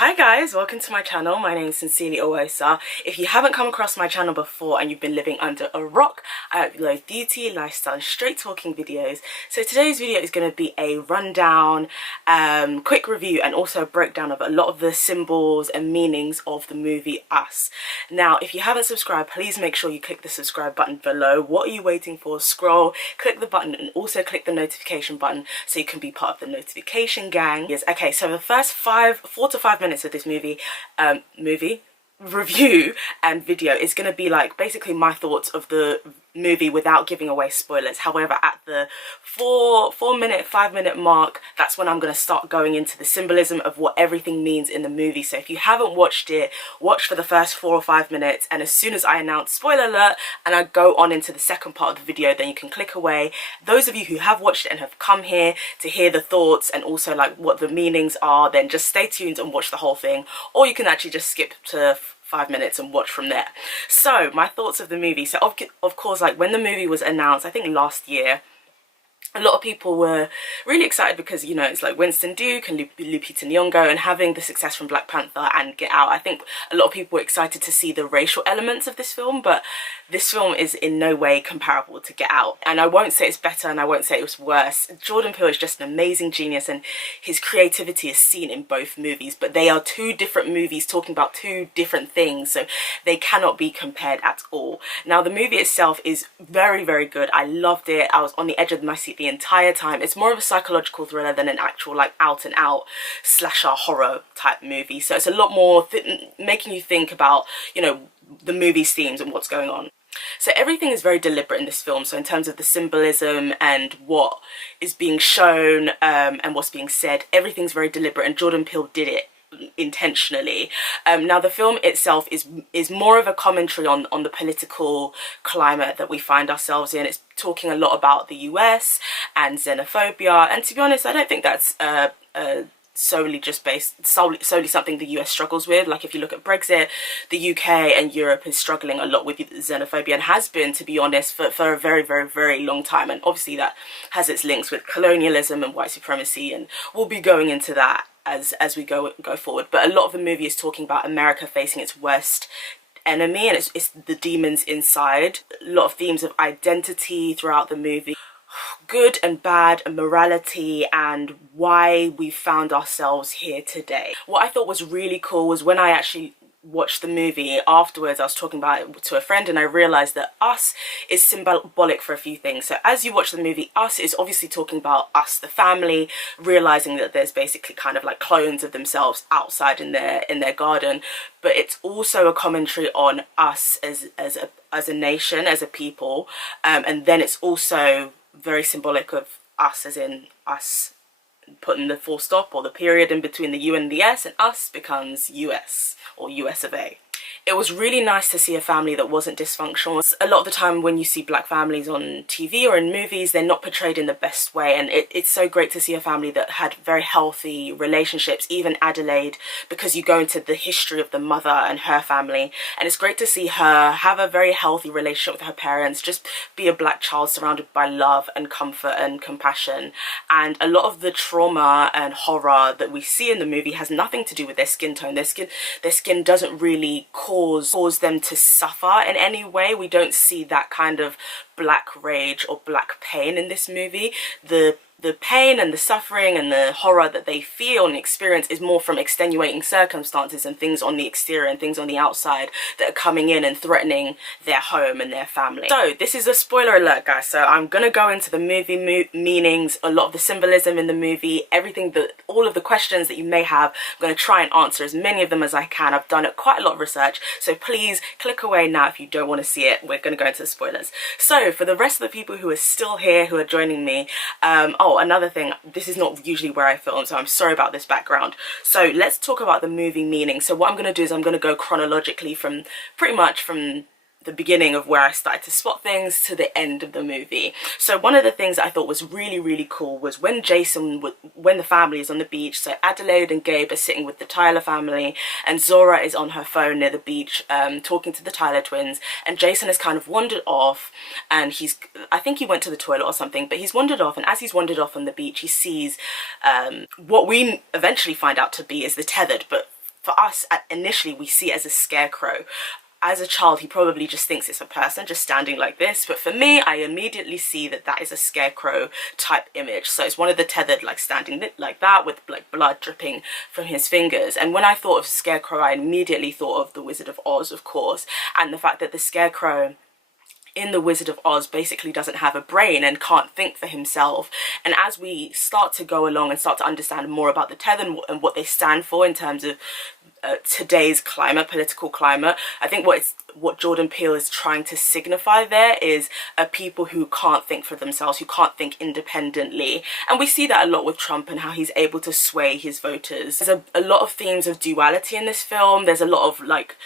Hi guys, welcome to my channel. My name is Sincerely Owosa. If you haven't come across my channel before and you've been living under a rock, I upload beauty, lifestyle and straight talking videos. So today's video is going to be a rundown, quick review and also a breakdown of a lot of the symbols and meanings of the movie Us. Now if you haven't subscribed, please make sure you click the subscribe button below. What are you waiting for? Scroll, click the button and also click the notification button so you can be part of the notification gang. Yes, okay, so the first 4 to 5 minutes of this movie review and video is going to be like basically my thoughts of the movie without giving away spoilers. However, at the 5 minute mark, that's when I'm going to start going into the symbolism of what everything means in the movie. So if you haven't watched it, watch for the first 4 or 5 minutes, and as soon as I announce spoiler alert and I go on into the second part of the video, then you can click away. Those of you who have watched it and have come here to hear the thoughts and also like what the meanings are, then just stay tuned and watch the whole thing, or you can actually just skip to 5 minutes and watch from there. So my thoughts of the movie. So of course, like when the movie was announced, I think last year, a lot of people were really excited because, you know, it's like Winston Duke and Lupita Nyong'o, and having the success from Black Panther and Get Out, I think a lot of people were excited to see the racial elements of this film, but this film is in no way comparable to Get Out. And I won't say it's better and I won't say it was worse. Jordan Peele is just an amazing genius and his creativity is seen in both movies, but they are two different movies talking about two different things, so they cannot be compared at all. Now the movie itself is very, very good. I loved it. I was on the edge of my seat the entire time. It's more of a psychological thriller than an actual like out and out slasher horror type movie, so it's a lot more making you think about, you know, the movie's themes and what's going on. So everything is very deliberate in this film, so in terms of the symbolism and what is being shown and what's being said, everything's very deliberate, and Jordan Peele did it intentionally. Now the film itself is more of a commentary on the political climate that we find ourselves in. It's talking a lot about the US and xenophobia, and to be honest, I don't think that's solely something the US struggles with. Like if you look at Brexit, the UK and Europe is struggling a lot with xenophobia and has been, to be honest, for a very, very, very long time, and obviously that has its links with colonialism and white supremacy, and we'll be going into that as we go forward. But a lot of the movie is talking about America facing its worst enemy, and it's the demons inside. A lot of themes of identity throughout the movie, good and bad, and morality, and why we found ourselves here today. What I thought was really cool was when I actually watched the movie afterwards, I was talking about it to a friend and I realized that Us is symbolic for a few things. So as you watch the movie, Us is obviously talking about us, the family, realizing that there's basically kind of like clones of themselves outside in their garden, but it's also a commentary on us as a nation, as a people, and then it's also very symbolic of us as in us putting the full stop or the period in between the U and the S, and us becomes US or US of A. It was really nice to see a family that wasn't dysfunctional. A lot of the time when you see black families on TV or in movies, they're not portrayed in the best way, and it's so great to see a family that had very healthy relationships, even Adelaide, because you go into the history of the mother and her family, and it's great to see her have a very healthy relationship with her parents, just be a black child surrounded by love and comfort and compassion. And a lot of the trauma and horror that we see in the movie has nothing to do with their skin tone. Their skin doesn't really cause them to suffer in any way. We don't see that kind of black rage or black pain in this movie. The pain and the suffering and the horror that they feel and experience is more from extenuating circumstances and things on the exterior and things on the outside that are coming in and threatening their home and their family. So this is a spoiler alert, guys, so I'm gonna go into the movie meanings, a lot of the symbolism in the movie, everything, all of the questions that you may have. I'm gonna try and answer as many of them as I can. I've done quite a lot of research, so please click away now if you don't want to see it. We're gonna go into the spoilers. So for the rest of the people who are still here, who are joining me, oh, another thing, this is not usually where I film, so I'm sorry about this background. So let's talk about the movie meaning. So what I'm going to do is I'm going to go chronologically from pretty much from the beginning of where I started to spot things to the end of the movie. So one of the things I thought was really, really cool was when when the family is on the beach, so Adelaide and Gabe are sitting with the Tyler family and Zora is on her phone near the beach talking to the Tyler twins, and Jason has kind of wandered off, and I think he went to the toilet or something, but he's wandered off, and as he's wandered off on the beach he sees what we eventually find out to be is the tethered, but for us, initially we see it as a scarecrow. As a child, he probably just thinks it's a person just standing like this, but for me, I immediately see that that is a scarecrow type image. So it's one of the tethered, like standing like that with like blood dripping from his fingers. And when I thought of scarecrow, I immediately thought of the Wizard of Oz, of course, and the fact that the scarecrow in the Wizard of Oz basically doesn't have a brain and can't think for himself. And as we start to go along and start to understand more about the Tether and what they stand for in terms of today's climate, political climate, I think what Jordan Peele is trying to signify there is a people who can't think for themselves, who can't think independently. And we see that a lot with Trump and how he's able to sway his voters. There's a lot of themes of duality in this film. There's a lot of like,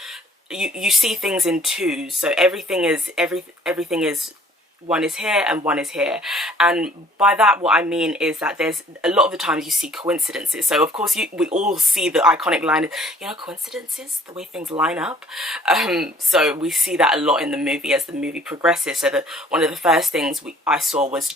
you see things in twos, so everything is one is here and one is here. And by that, what I mean is that there's a lot of the times you see coincidences. So of course we all see the iconic line, you know, coincidences, the way things line up. So we see that a lot in the movie as the movie progresses. So that one of the first things I saw was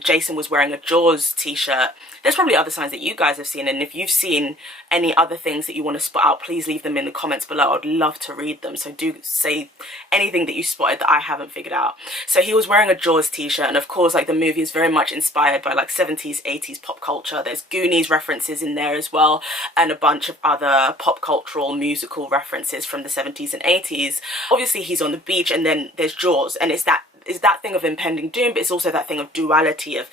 Jason was wearing a Jaws t-shirt. There's probably other signs that you guys have seen, and if you've seen any other things that you want to spot out, please leave them in the comments below. I'd love to read them. So do say anything that you spotted that I haven't figured out. So he was wearing a Jaws t-shirt, and of course, like, the movie is very much inspired by like 70s 80s pop culture. There's Goonies references in there as well, and a bunch of other pop cultural musical references from the 70s and 80s. Obviously he's on the beach, and then there's Jaws, and it's that thing of impending doom, but it's also that thing of duality of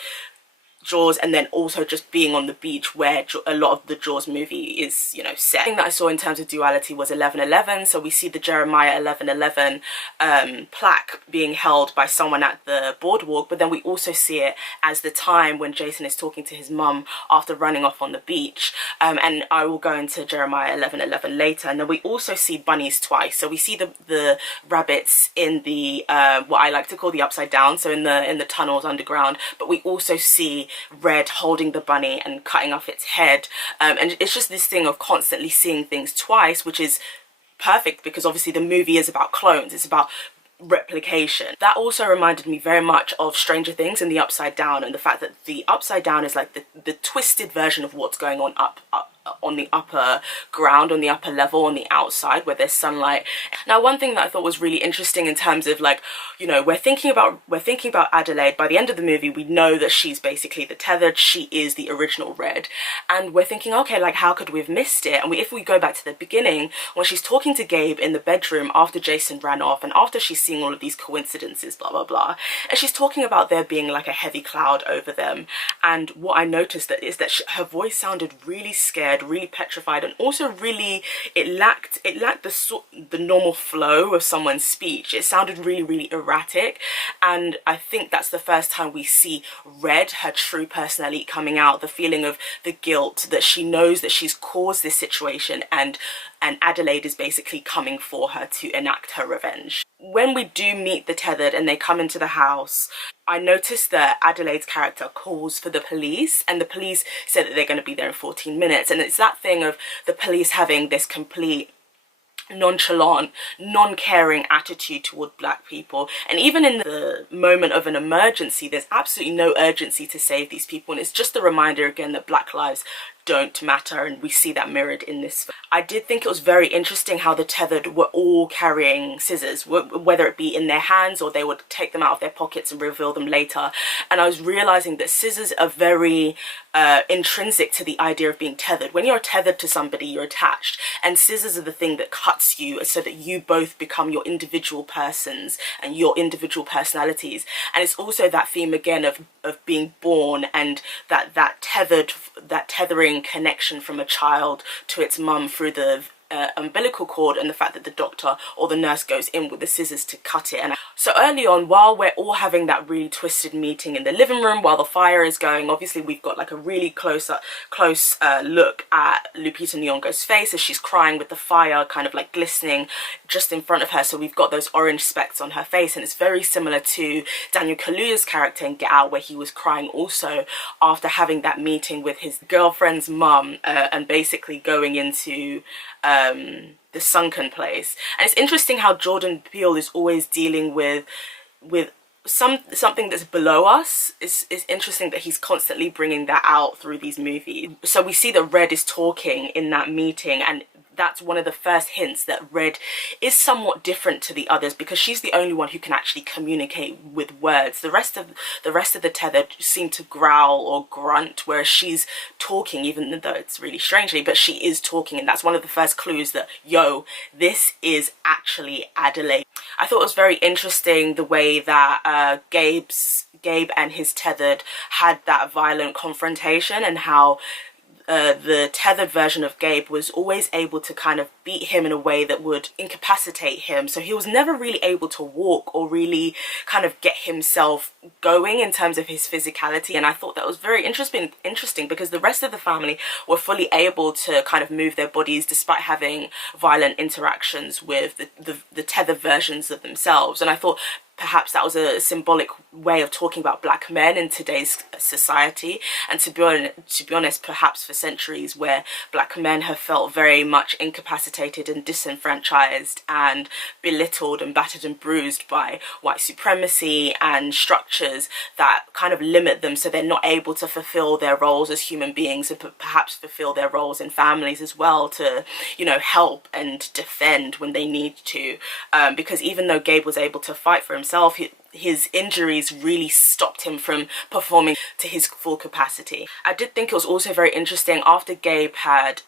Jaws and then also just being on the beach, where a lot of the Jaws movie is, you know, set. The thing that I saw in terms of duality was 11:11. So we see the Jeremiah 11:11 plaque being held by someone at the boardwalk, but then we also see it as the time when Jason is talking to his mum after running off on the beach. And I will go into Jeremiah 11:11 later. And then we also see bunnies twice. So we see the rabbits in the what I like to call the upside down, so in the tunnels underground, but we also see Red holding the bunny and cutting off its head, and it's just this thing of constantly seeing things twice, which is perfect because obviously the movie is about clones, it's about replication. That also reminded me very much of Stranger Things and the upside down, and the fact that the upside down is like the twisted version of what's going on up on the upper ground, on the upper level, on the outside where there's sunlight. Now, one thing that I thought was really interesting in terms of, like, you know, we're thinking about Adelaide. By the end of the movie, we know that she's basically the tethered, she is the original Red, and we're thinking, okay, like, how could we have missed it? And if we go back to the beginning, when she's talking to Gabe in the bedroom after Jason ran off and after she's seeing all of these coincidences, blah blah blah, and she's talking about there being like a heavy cloud over them, and what I noticed is that her voice sounded really scared, really petrified, and also really, it lacked the normal flow of someone's speech. It sounded really erratic, and I think that's the first time we see Red, her true personality, coming out. The feeling of the guilt that she knows that she's caused this situation, and Adelaide is basically coming for her to enact her revenge. When we do meet the tethered and they come into the house, I noticed that Adelaide's character calls for the police, and the police said that they're going to be there in 14 minutes. And it's that thing of the police having this complete nonchalant, non-caring attitude toward black people. And even in the moment of an emergency, there's absolutely no urgency to save these people. And it's just a reminder again that black lives don't matter, and we see that mirrored in this film. I did think it was very interesting how the tethered were all carrying scissors, whether it be in their hands or they would take them out of their pockets and reveal them later. And I was realizing that scissors are very intrinsic to the idea of being tethered. When you're tethered to somebody, you're attached, and scissors are the thing that cuts you so that you both become your individual persons and your individual personalities. And it's also that theme again of being born, and that tethering connection from a child to its mum through the umbilical cord, and the fact that the doctor or the nurse goes in with the scissors to cut it. And so early on, while we're all having that really twisted meeting in the living room while the fire is going, obviously we've got like a really close look at Lupita Nyong'o's face as she's crying with the fire kind of like glistening just in front of her. So we've got those orange specks on her face, and it's very similar to Daniel Kaluuya's character in Get Out, where he was crying also after having that meeting with his girlfriend's mum, and basically going into the sunken place. And it's interesting how Jordan Peele is always dealing with something that's below us. It's interesting that he's constantly bringing that out through these movies. So we see that Red is talking in that meeting, and that's one of the first hints that Red is somewhat different to the others, because she's the only one who can actually communicate with words. The rest of the tethered seem to growl or grunt, whereas she's talking, even though it's really strangely, but she is talking, and that's one of the first clues that, yo, this is actually Adelaide. I thought it was very interesting the way that Gabe and his tethered had that violent confrontation, and how the tethered version of Gabe was always able to kind of beat him in a way that would incapacitate him. So he was never really able to walk or really kind of get himself going in terms of his physicality. And I thought that was very interesting because the rest of the family were fully able to kind of move their bodies despite having violent interactions with the tethered versions of themselves. And I thought perhaps that was a symbolic way of talking about black men in today's society, and to be honest, perhaps for centuries, where black men have felt very much incapacitated and disenfranchised and belittled and battered and bruised by white supremacy and structures that kind of limit them, so they're not able to fulfill their roles as human beings, and perhaps fulfill their roles in families as well, to, you know, help and defend when they need to, because even though Gabe was able to fight for himself, his injuries really stopped him from performing to his full capacity. I did think it was also very interesting, after Gabe had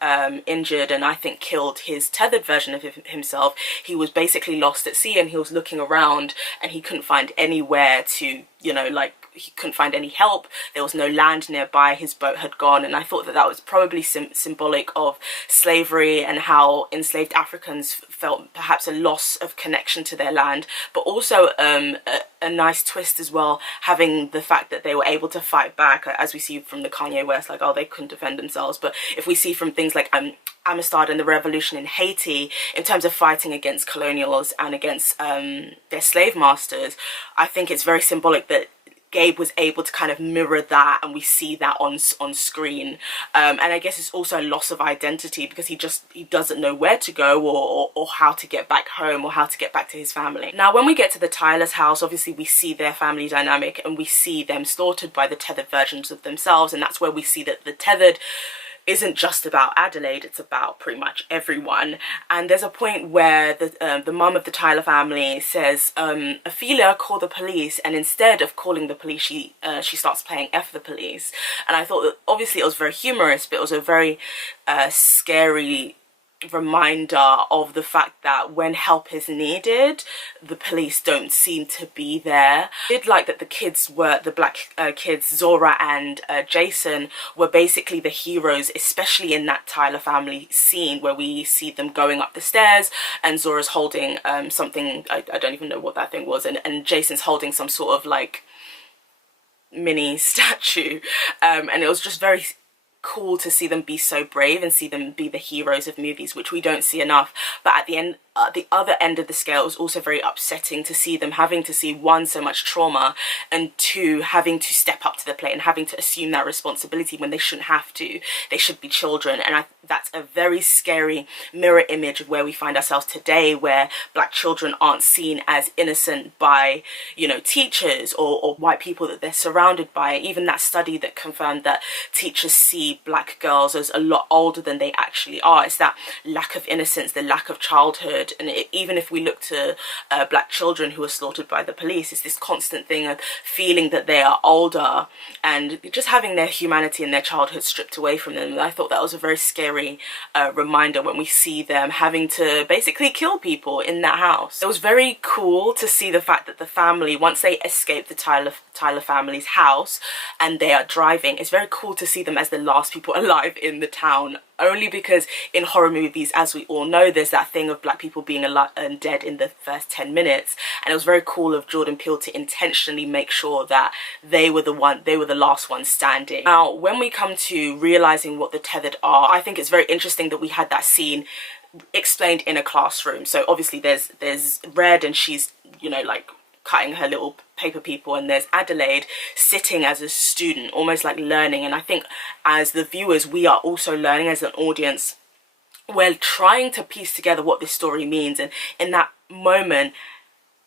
injured and I think killed his tethered version of himself, he was basically lost at sea, and he was looking around and he couldn't find anywhere to, you know, like, he couldn't find any help. There was no land nearby, his boat had gone, and I thought that that was probably symbolic of slavery and how enslaved Africans felt perhaps a loss of connection to their land, but also a nice twist as well, having the fact that they were able to fight back, as we see from the Kanye West, like, oh, they couldn't defend themselves. But if we see from things like Amistad and the revolution in Haiti, in terms of fighting against colonials and against their slave masters, I think it's very symbolic that Gabe was able to kind of mirror that, and we see that on screen. And I guess it's also a loss of identity, because he doesn't know where to go or how to get back home or how to get back to his family. Now, when we get to the Tyler's house, obviously we see their family dynamic, and we see them slaughtered by the tethered versions of themselves, and that's where we see that the tethered isn't just about Adelaide, it's about pretty much everyone. And there's a point where the mum of the Tyler family says, Ophelia, call the police, and instead of calling the police, she starts playing F the police. And I thought that obviously it was very humorous, but it was a very scary reminder of the fact that when help is needed, the police don't seem to be there. I did like that the black kids, Zora and Jason, were basically the heroes, especially in that Tyler family scene where we see them going up the stairs and Zora's holding something, I don't even know what that thing was, and Jason's holding some sort of like mini statue, and it was just very cool to see them be so brave and see them be the heroes of movies, which we don't see enough. But at the end, the other end of the scale, it was also very upsetting to see them having to see, one, so much trauma, and two, having to step up to the plate and having to assume that responsibility when they shouldn't have to. They should be children. And that's a very scary mirror image of where we find ourselves today, where black children aren't seen as innocent by, you know, teachers or white people that they're surrounded by. Even that study that confirmed that teachers see black girls as a lot older than they actually are. It's that lack of innocence, the lack of childhood. And even if we look to black children who are slaughtered by the police, it's this constant thing of feeling that they are older and just having their humanity and their childhood stripped away from them. And I thought that was a very scary reminder when we see them having to basically kill people in that house. It was very cool to see the fact that the family, once they escape the Tyler family's house and they are driving, it's very cool to see them as the last people alive in the town. Only because in horror movies, as we all know, there's that thing of black people being alive and dead in the first 10 minutes. And it was very cool of Jordan Peele to intentionally make sure that they were the last ones standing. Now, when we come to realizing what the tethered are, I think it's very interesting that we had that scene explained in a classroom. So obviously there's Red, and she's, you know, like cutting her little paper people, and there's Adelaide sitting as a student, almost like learning. And I think as the viewers, we are also learning as an audience. We're trying to piece together what this story means, and in that moment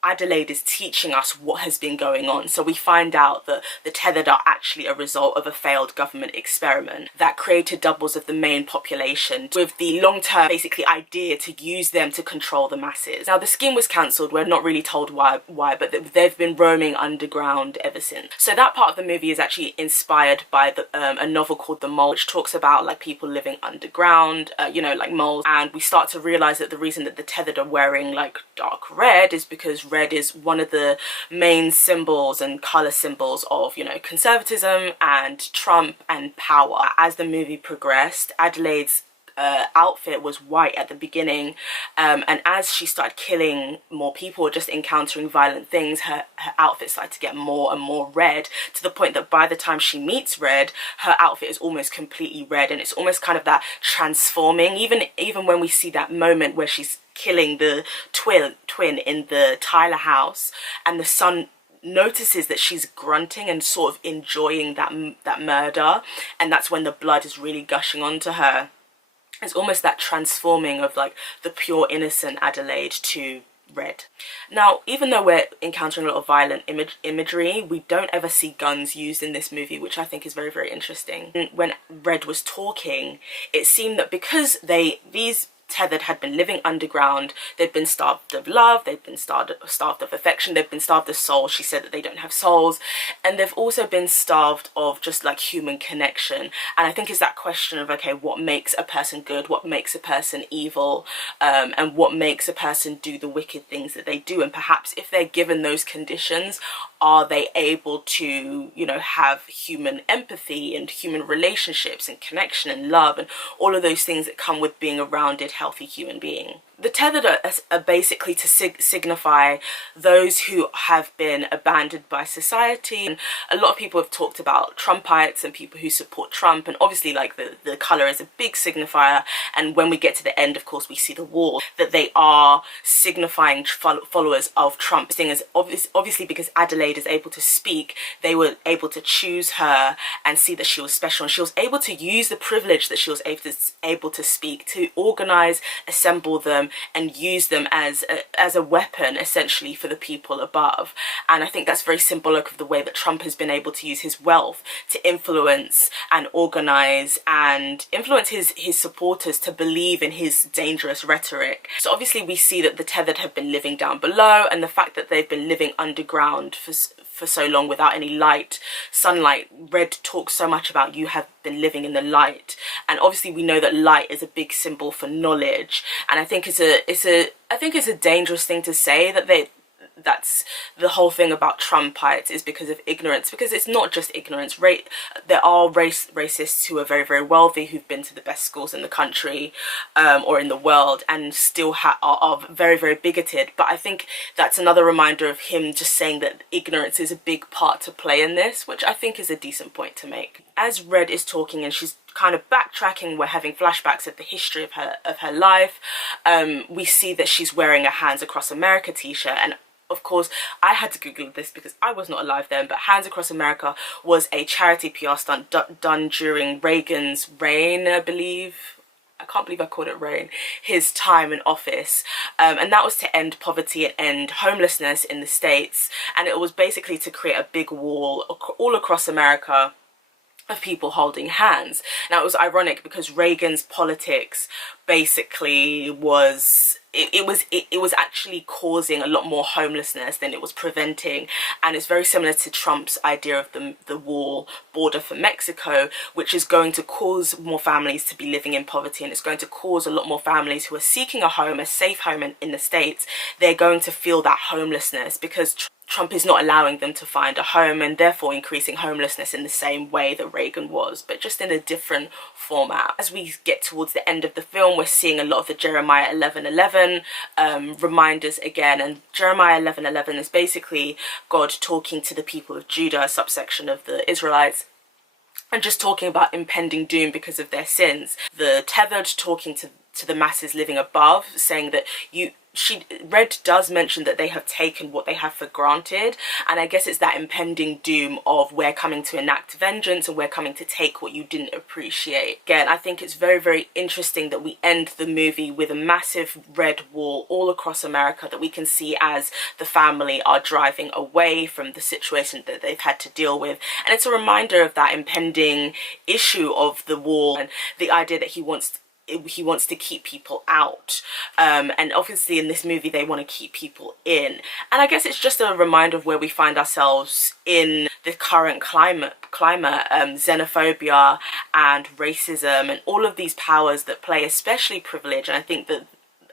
Adelaide is teaching us what has been going on. So we find out that the tethered are actually a result of a failed government experiment that created doubles of the main population, with the long-term basically idea to use them to control the masses. Now the scheme was cancelled. We're not really told why, but they've been roaming underground ever since. So that part of the movie is actually inspired by a novel called The Mole, which talks about like people living underground, you know, like moles. And we start to realize that the reason that the tethered are wearing like dark red is because red is one of the main symbols and color symbols of, you know, conservatism and Trump and power. As the movie progressed, Adelaide's outfit was white at the beginning, and as she started killing more people or just encountering violent things, her outfit started to get more and more red, to the point that by the time she meets Red, her outfit is almost completely red. And it's almost kind of that transforming, even when we see that moment where she's killing the twin in the Tyler house, and the son notices that she's grunting and sort of enjoying that murder, and that's when the blood is really gushing onto her. It's almost that transforming of like the pure innocent Adelaide to Red. Now, even though we're encountering a lot of violent imagery, we don't ever see guns used in this movie, which I think is very, very interesting. When Red was talking, it seemed that because these tethered had been living underground, they'd been starved of love, they'd been starved of affection, they've been starved of soul. She said that they don't have souls, and they've also been starved of just like human connection. And I think it's that question of, okay, what makes a person good, what makes a person evil, and what makes a person do the wicked things that they do. And perhaps if they're given those conditions, are they able to, you know, have human empathy and human relationships and connection and love and all of those things that come with being a rounded, healthy human being. The tethered are basically to signify those who have been abandoned by society. And a lot of people have talked about Trumpites and people who support Trump, and obviously like the colour is a big signifier. And when we get to the end, of course, we see the wall, that they are signifying followers of Trump. Thing is obviously because Adelaide is able to speak, they were able to choose her and see that she was special, and she was able to use the privilege that she was able to speak, to organise, assemble them, and use them as a weapon essentially for the people above. And I think that's very symbolic of the way that Trump has been able to use his wealth to influence and organize and influence his supporters to believe in his dangerous rhetoric. So obviously we see that the tethered have been living down below, and the fact that they've been living underground for so long without any sunlight. Red talks so much about you have been living in the light, and obviously we know that light is a big symbol for knowledge. And I think it's a dangerous thing to say that's the whole thing about Trumpites, is because of ignorance, because it's not just ignorance. There are racists who are very, very wealthy, who've been to the best schools in the country or in the world, and still are very, very bigoted. But I think that's another reminder of him just saying that ignorance is a big part to play in this, which I think is a decent point to make. As Red is talking and she's kind of backtracking, we're having flashbacks of the history of her life. We see that she's wearing a Hands Across America t-shirt, and of course, I had to Google this because I was not alive then, but Hands Across America was a charity PR stunt done during Reagan's reign, I believe. I can't believe I called it reign. His time in office. And that was to end poverty and end homelessness in the States. And it was basically to create a big wall all across America of people holding hands. Now it was ironic because Reagan's politics basically was it was actually causing a lot more homelessness than it was preventing. And it's very similar to Trump's idea of the wall border for Mexico, which is going to cause more families to be living in poverty, and it's going to cause a lot more families who are seeking a home, a safe home in the States. They're going to feel that homelessness because Trump is not allowing them to find a home, and therefore increasing homelessness in the same way that Reagan was, but just in a different format. As we get towards the end of the film, we're seeing a lot of the Jeremiah 11:11 reminders again, and Jeremiah 11:11 is basically God talking to the people of Judah, a subsection of the Israelites, and just talking about impending doom because of their sins. The tethered talking to to the masses living above, saying that Red does mention that they have taken what they have for granted, and I guess it's that impending doom of we're coming to enact vengeance and we're coming to take what you didn't appreciate. Again, I think it's very, very interesting that we end the movie with a massive red wall all across America that we can see as the family are driving away from the situation that they've had to deal with, and it's a reminder of that impending issue of the wall and the idea that he wants to keep people out, and obviously in this movie they want to keep people in. And I guess it's just a reminder of where we find ourselves in the current climate, xenophobia and racism and all of these powers that play, especially privilege. And I think that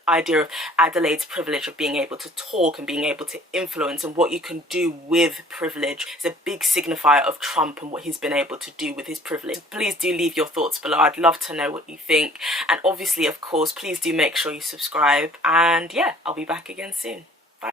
idea of Adelaide's privilege of being able to talk and being able to influence and what you can do with privilege is a big signifier of Trump and what he's been able to do with his privilege. Please do leave your thoughts below. I'd love to know what you think, and obviously, of course, please do make sure you subscribe, and yeah, I'll be back again soon.